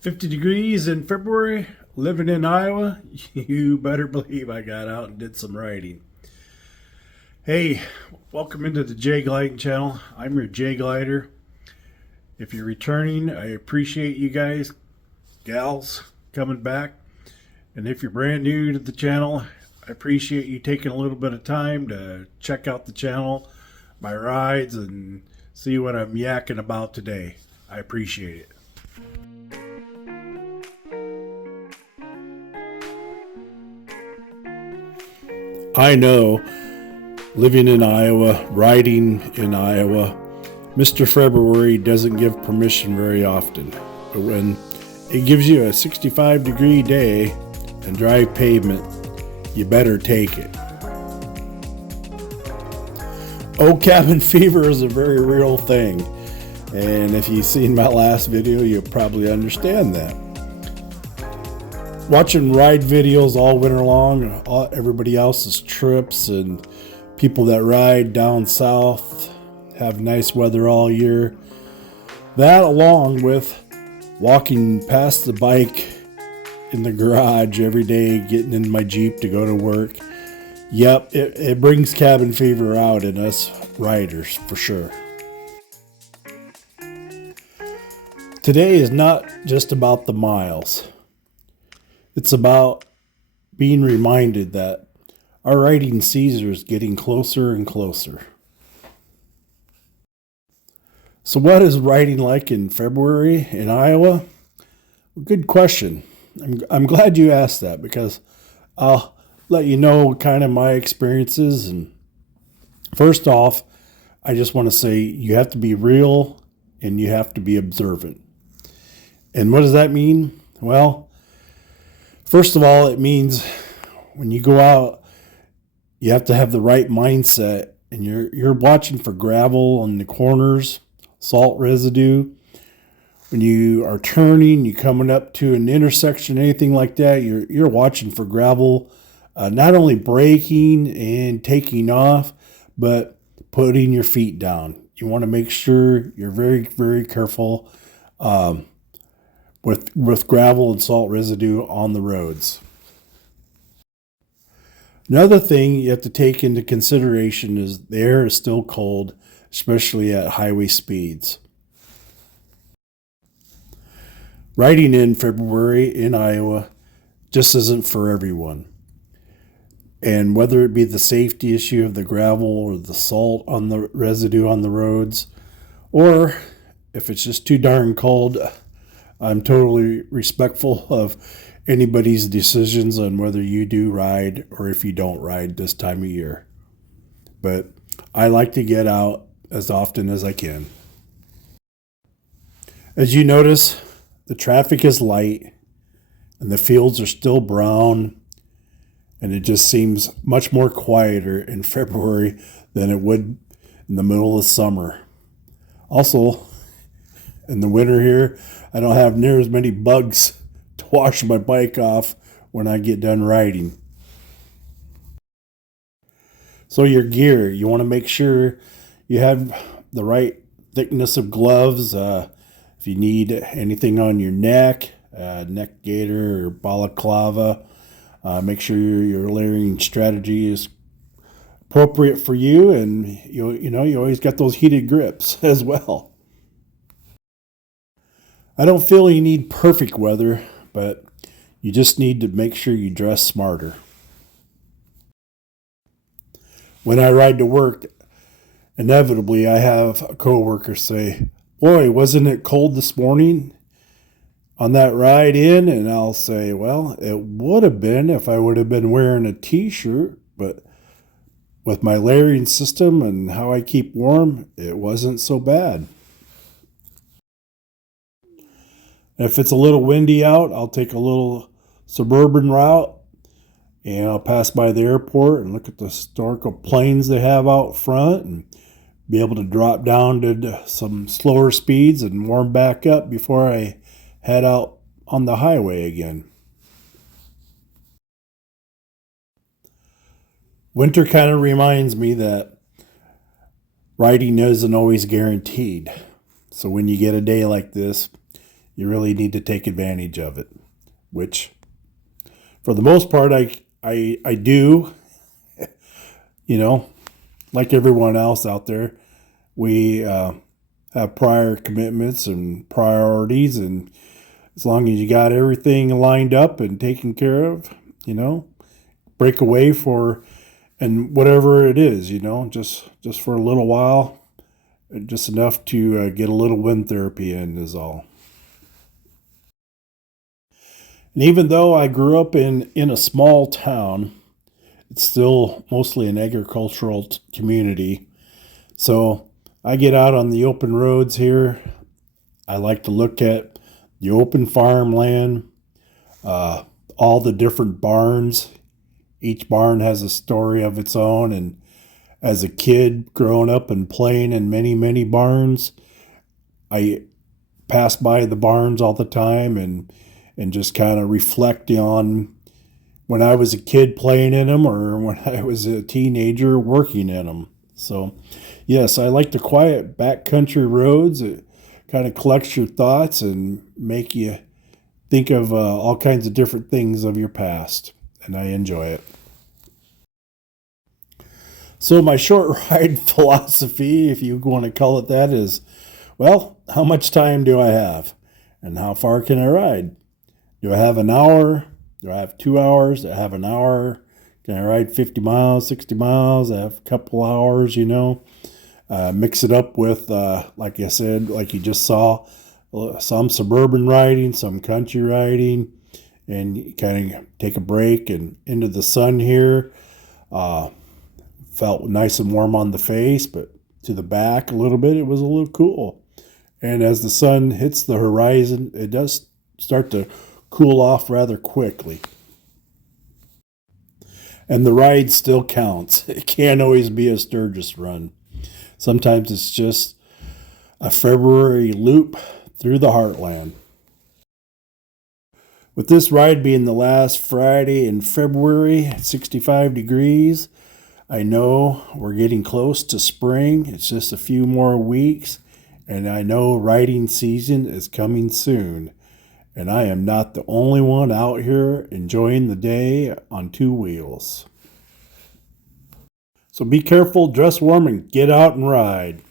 50 degrees in February, living in Iowa. You better believe I got out and did some riding. Hey, welcome into the J Gliding channel. I'm your J Glider. If you're returning, I appreciate you guys, gals, coming back. And if you're brand new to the channel, I appreciate you taking a little bit of time to check out the channel, my rides, and see what I'm yakking about today. I appreciate it. I know, living in Iowa, riding in Iowa, Mr. February doesn't give permission very often. But when it gives you a 65-degree day and dry pavement, you better take it. Oh, cabin fever is a very real thing. And if you've seen my last video, you'll probably understand that. Watching ride videos all winter long, everybody else's trips, and people that ride down south have nice weather all year. That, along with walking past the bike in the garage every day, getting in my Jeep to go to work. Yep, it brings cabin fever out in us riders for sure. Today is not just about the miles. It's about being reminded that our riding season is getting closer and closer. So what is riding like in February in Iowa? Good question. I'm glad you asked that, because I'll let you know kind of my experiences. And first off, I just want to say you have to be real and you have to be observant. And what does that mean? Well, first of all, it means when you go out, you have to have the right mindset, and you're watching for gravel on the corners, salt residue. When you are turning, you coming up to an intersection, anything like that, you're watching for gravel, not only braking and taking off, but putting your feet down. You want to make sure you're very, very careful with gravel and salt residue on the roads. Another thing you have to take into consideration is the air is still cold, especially at highway speeds. Riding in February in Iowa just isn't for everyone. And whether it be the safety issue of the gravel or the salt on the residue on the roads, or if it's just too darn cold, I'm totally respectful of anybody's decisions on whether you do ride or if you don't ride this time of year. But I like to get out as often as I can. As you notice, the traffic is light and the fields are still brown, and it just seems much more quieter in February than it would in the middle of summer. Also, in the winter here, I don't have near as many bugs to wash my bike off when I get done riding. So your gear, you want to make sure you have the right thickness of gloves. If you need anything on your neck, neck gaiter or balaclava, make sure your layering strategy is appropriate for you, and you always got those heated grips as well. I don't feel you need perfect weather, but you just need to make sure you dress smarter. When I ride to work, inevitably I have a coworker say, "Boy, wasn't it cold this morning on that ride in?" And I'll say, "Well, it would have been if I would have been wearing a t-shirt, but with my layering system and how I keep warm, it wasn't so bad." If it's a little windy out, I'll take a little suburban route, and I'll pass by the airport and look at the historical planes they have out front and be able to drop down to some slower speeds and warm back up before I head out on the highway again. Winter kind of reminds me that riding isn't always guaranteed. So when you get a day like this, you really need to take advantage of it, which for the most part I do, you know, like everyone else out there. We have prior commitments and priorities, and as long as you got everything lined up and taken care of, you know, break away for and whatever it is, just for a little while, just enough to get a little wind therapy in is all. And even though I grew up in a small town, it's still mostly an agricultural community. So I get out on the open roads here. I like to look at the open farmland, uh, all the different barns. Each barn has a story of its own. And as a kid growing up and playing in many, many barns, I pass by the barns all the time and just kind of reflect on when I was a kid playing in them or when I was a teenager working in them. So, yes, I like the quiet backcountry roads. It kind of collects your thoughts and make you think of all kinds of different things of your past, and I enjoy it. So, my short ride philosophy, if you want to call it that, is well, how much time do I have? And how far can I ride? Do I have an hour? Do I have 2 hours? Do I have an hour? Can I ride 50 miles, 60 miles? I have a couple hours, Mix it up with, like I said, like you just saw, some suburban riding, some country riding, and kind of take a break and into the sun here. Uh, Felt nice and warm on the face, but to the back a little bit, it was a little cool. And as the sun hits the horizon, it does start to cool off rather quickly. And the ride still counts. It can't always be a Sturgis run. Sometimes it's just a February loop through the Heartland. With this ride being the last Friday in February at 65 degrees, I know we're getting close to spring. It's just a few more weeks, and I know riding season is coming soon. And I am not the only one out here enjoying the day on two wheels. So be careful, dress warm, and get out and ride.